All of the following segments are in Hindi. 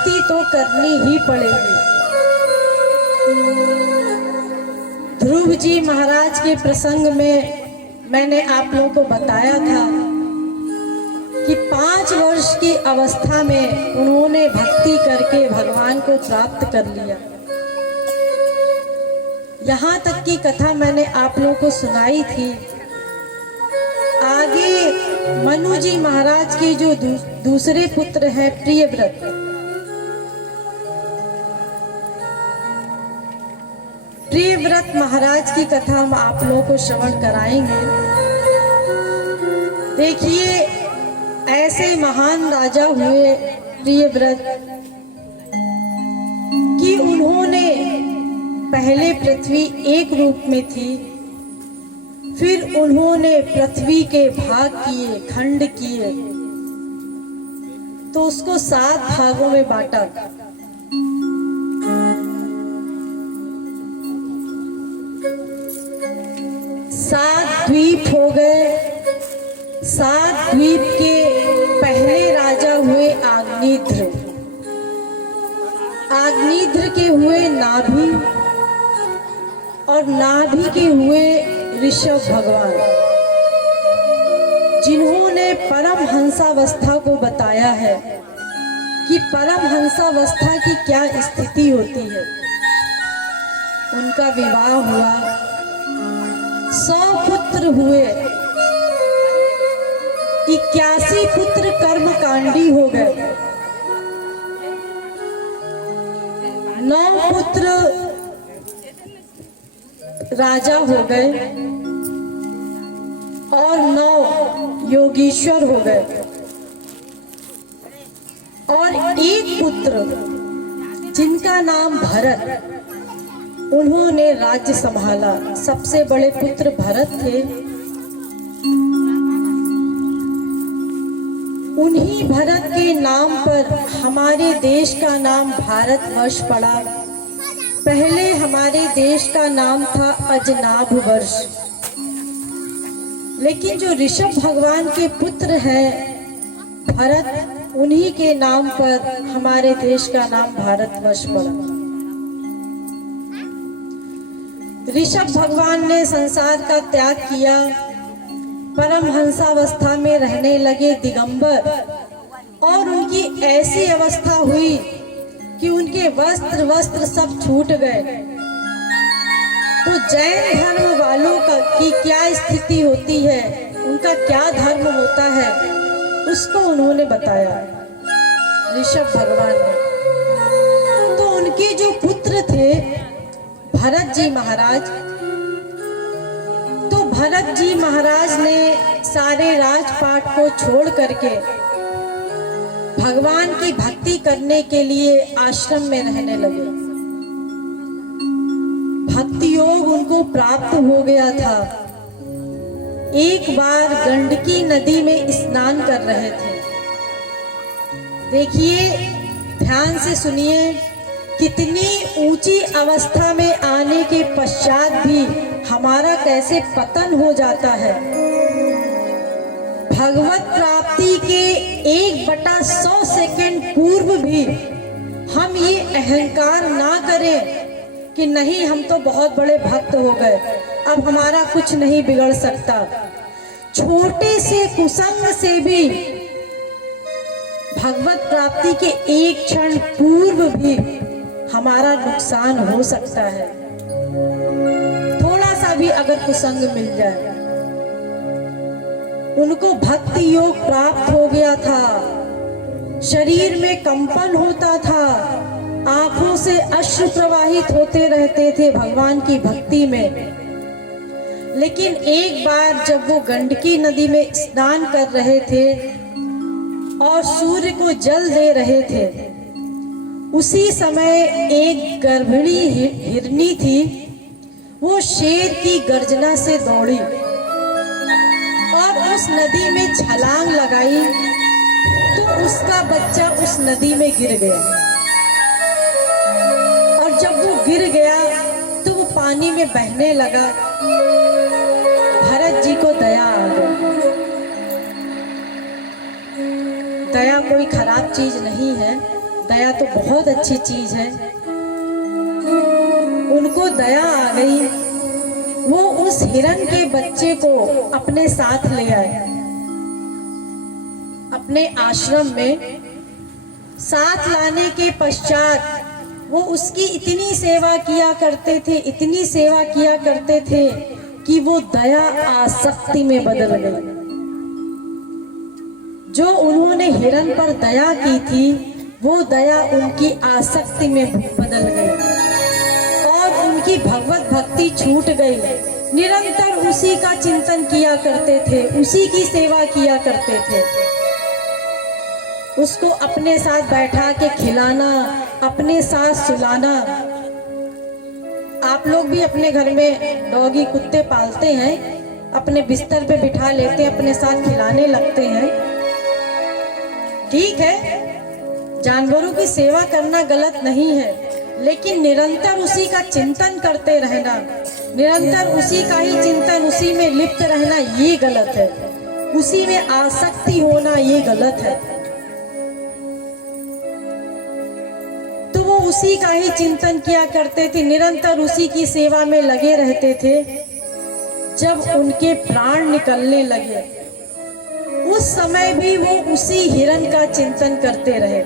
भक्ति तो करनी ही पड़ेगी। ध्रुव जी महाराज के प्रसंग में मैंने आप लोगों को बताया था कि 5 वर्ष की अवस्था में उन्होंने भक्ति करके भगवान को प्राप्त कर लिया। यहाँ तक की कथा मैंने आप लोगों को सुनाई थी। आगे मनु जी महाराज के जो दूसरे पुत्र हैं प्रियव्रत, प्रियव्रत महाराज की कथा हम आप लोगों को श्रवण कराएंगे। देखिए, ऐसे महान राजा हुए प्रियव्रत कि उन्होंने पहले पृथ्वी एक रूप में थी, फिर उन्होंने पृथ्वी के भाग किए, खंड किए, तो उसको 7 भागों में बांटा। सात द्वीप हो गए। 7 द्वीप के पहले राजा हुए आग्निध्र। आग्निध्र के हुए नाभि, और नाभि के हुए ऋषभ भगवान, जिन्होंने परमहंसावस्था को बताया है कि परमहंसावस्था की क्या स्थिति होती है। उनका विवाह हुआ, 100 पुत्र हुए, 81 पुत्र कर्मकांडी हो गए, 9 पुत्र राजा हो गए और 9 योगीश्वर हो गए, और एक पुत्र जिनका नाम भरत, उन्होंने राज्य संभाला। सबसे बड़े पुत्र भरत थे। उन्हीं भरत के नाम पर हमारे देश का नाम भारतवर्ष पड़ा। पहले हमारे देश का नाम था अजनाभ वर्ष, लेकिन जो ऋषभ भगवान के पुत्र हैं भरत, उन्हीं के नाम पर हमारे देश का नाम भारतवर्ष पड़ा। ऋषभ भगवान ने संसार का त्याग किया, परमहंसावस्था में रहने लगे दिगंबर, और उनकी ऐसी अवस्था हुई कि उनके वस्त्र सब छूट गए। तो जैन धर्म वालों की क्या स्थिति होती है, उनका क्या धर्म होता है, उसको उन्होंने बताया ऋषभ भगवान ने। तो उनके जो पुत्र थे भरत जी महाराज, तो भरत जी महाराज ने सारे राजपाट को छोड़ करके भगवान की भक्ति करने के लिए आश्रम में रहने लगे। भक्ति योग उनको प्राप्त हो गया था। एक बार गंडकी नदी में स्नान कर रहे थे। देखिए, ध्यान से सुनिए, कितनी ऊंची अवस्था में आने के पश्चात भी हमारा कैसे पतन हो जाता है। भगवत प्राप्ति के 1/100 सेकंड पूर्व भी हम ये अहंकार ना करें कि नहीं, हम तो बहुत बड़े भक्त हो गए, अब हमारा कुछ नहीं बिगड़ सकता। छोटे से कुसंग से भी भगवत प्राप्ति के 1 क्षण पूर्व भी हमारा नुकसान हो सकता है। थोड़ा सा भी अगर कुसंग मिल जाए। उनको भक्ति योग प्राप्त हो गया था, शरीर में कंपन होता था, आंखों से अश्रु प्रवाहित होते रहते थे भगवान की भक्ति में। लेकिन एक बार जब वो गंडकी नदी में स्नान कर रहे थे और सूर्य को जल दे रहे थे, उसी समय एक गर्भिणी हिरनी थी, वो शेर की गर्जना से दौड़ी और उस नदी में छलांग लगाई, तो उसका बच्चा उस नदी में गिर गया। और जब वो गिर गया तो वो पानी में बहने लगा। भरत जी को दया आ गई। दया कोई खराब चीज नहीं है, दया तो बहुत अच्छी चीज है। उनको दया आ गई, वो उस हिरण के बच्चे को अपने साथ ले आए, अपने आश्रम में। साथ लाने के पश्चात वो उसकी इतनी सेवा किया करते थे, इतनी सेवा किया करते थे कि वो दया आसक्ति में बदल गई। जो उन्होंने हिरण पर दया की थी, वो दया उनकी आसक्ति में बदल गई और उनकी भगवत भक्ति छूट गई। निरंतर उसी का चिंतन किया करते थे, उसी की सेवा किया करते थे। उसको अपने साथ बैठा के खिलाना, अपने साथ सुलाना। आप लोग भी अपने घर में डॉगी कुत्ते पालते हैं, अपने बिस्तर पे बिठा लेते हैं, अपने साथ खिलाने लगते हैं। ठीक है, जानवरों की सेवा करना गलत नहीं है, लेकिन निरंतर उसी का चिंतन करते रहना, निरंतर उसी का ही चिंतन, उसी में लिप्त रहना, ये गलत है। उसी में आसक्ति होना ये गलत है। तो वो उसी का ही चिंतन किया करते थे, निरंतर उसी की सेवा में लगे रहते थे। जब उनके प्राण निकलने लगे, उस समय भी वो उसी हिरण का चिंतन करते रहे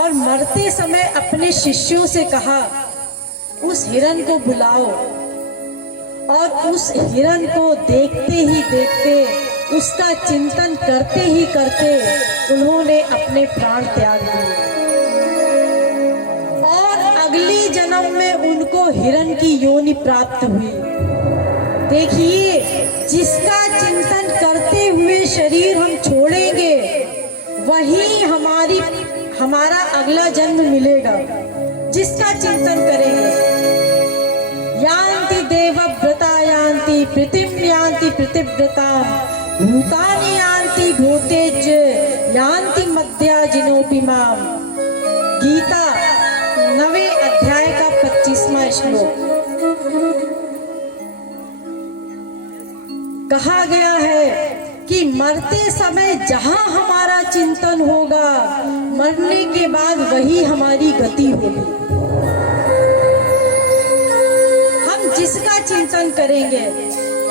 और मरते समय अपने शिष्यों से कहा, उस हिरण को बुलाओ। और उस हिरण को देखते ही देखते, उसका चिंतन करते ही करते उन्होंने अपने प्राण त्याग दिए। और अगली जन्म में उनको हिरण की योनि प्राप्त हुई। देखिए, जिसका चिंतन करते हुए शरीर हम छोड़ेंगे, वही हमारा अगला जन्म मिलेगा। जिसका चिंतन करेंगे। यान्ति देवव्रता यान्ति प्रीतिम यान्ति प्रीतिव्रता, भूतानि यान्ति भूतेज यान्ति मद्या जिनोपि माम। गीता 9वें अध्याय का 25वां श्लोक। कहा गया है कि मरते समय जहां हमारा चिंतन होगा, मरने के बाद वही हमारी गति होगी। हम जिसका चिंतन करेंगे,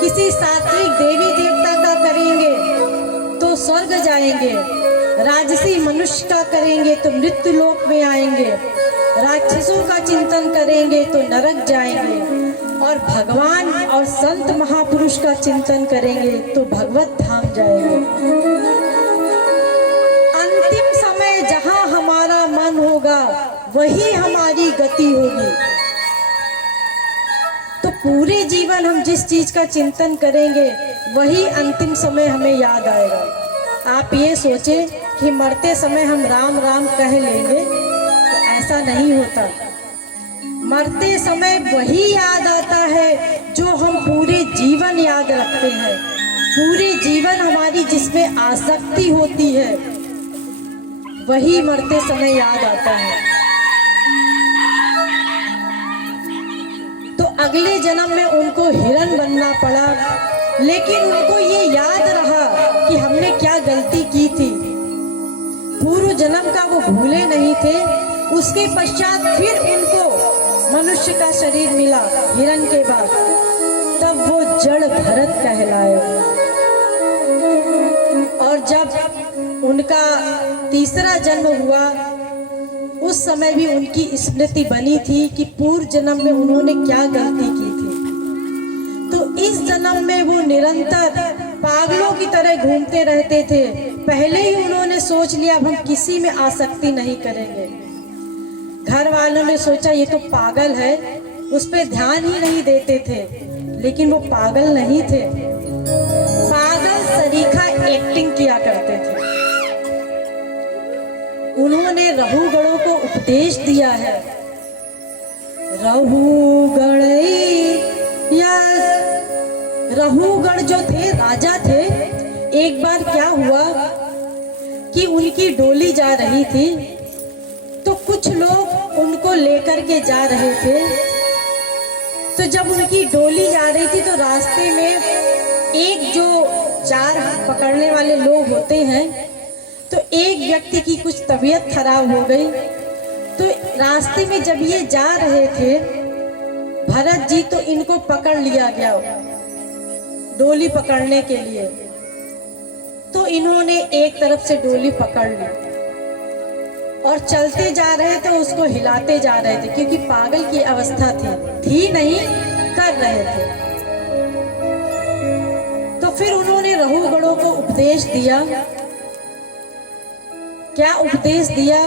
किसी सात्विक देवी देवता का करेंगे तो स्वर्ग जाएंगे, राजसी मनुष्य का करेंगे तो मृत्यु लोक में आएंगे, राक्षसों का चिंतन करेंगे तो नरक जाएंगे, और भगवान और संत महापुरुष का चिंतन करेंगे तो भगवत धाम जाएंगे। अंतिम समय जहां हमारा मन होगा, वही हमारी गति होगी। तो पूरे जीवन हम जिस चीज का चिंतन करेंगे, वही अंतिम समय हमें याद आएगा। आप ये सोचें कि मरते समय हम राम राम कह लेंगे, तो ऐसा नहीं होता। मरते समय वही याद आता है जो हम पूरे जीवन याद रखते हैं। पूरे जीवन हमारी जिसमें आसक्ति होती है, वही मरते समय याद आता है। तो अगले जन्म में उनको हिरण बनना पड़ा, लेकिन उनको ये याद रहा कि हमने क्या गलती की थी। पूर्व जन्म का वो भूले नहीं थे। उसके पश्चात फिर उनको मनुष्य का शरीर मिला हिरण के बाद, तब वो जड़ भरत कहलाए। और जब उनका तीसरा जन्म हुआ, उस समय भी उनकी स्मृति बनी थी कि पूर्व जन्म में उन्होंने क्या गलती की थी। तो इस जन्म में वो निरंतर पागलों की तरह घूमते रहते थे। पहले ही उन्होंने सोच लिया अब हम किसी में आसक्ति नहीं करेंगे। घर वालों ने सोचा ये तो पागल है, उस पर ध्यान ही नहीं देते थे, लेकिन वो पागल नहीं थे। पागल सरीखा एक्टिंग किया करते थे। उन्होंने रहुगणों को उपदेश दिया है। रहुगण या रहुगण जो थे, राजा थे। एक बार क्या हुआ कि उनकी डोली जा रही थी, तो कुछ लोग उनको लेकर के जा रहे थे। तो जब उनकी डोली जा रही थी, तो रास्ते में एक जो चार पकड़ने वाले लोग होते हैं, तो एक व्यक्ति की कुछ तबीयत खराब हो गई। तो रास्ते में जब ये जा रहे थे भरत जी, तो इनको पकड़ लिया गया डोली पकड़ने के लिए। तो इन्होंने एक तरफ से डोली पकड़ ली और चलते जा रहे थे, उसको हिलाते जा रहे थे क्योंकि पागल की अवस्था थी नहीं, कर रहे थे। तो फिर उन्होंने रहुगणों को उपदेश दिया। क्या उपदेश दिया?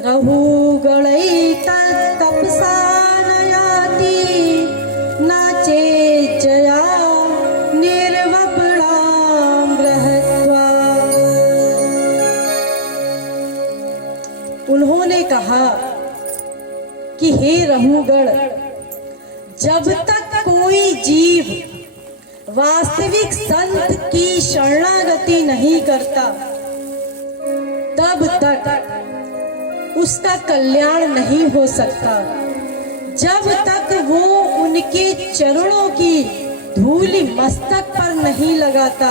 रहुगणै तपसा नयाति नाचे जया निर्वपणाम रहत्वा। उन्होंने कहा कि हे रहुगण, जब तक कोई जीव वास्तविक संत की शरणागति नहीं करता तब तक उसका कल्याण नहीं हो सकता। जब तक वो उनके चरणों की धूलि मस्तक पर नहीं लगाता,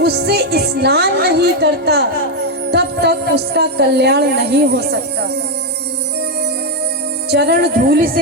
उससे स्नान नहीं करता, तब तक उसका कल्याण नहीं हो सकता। चरण धूलि से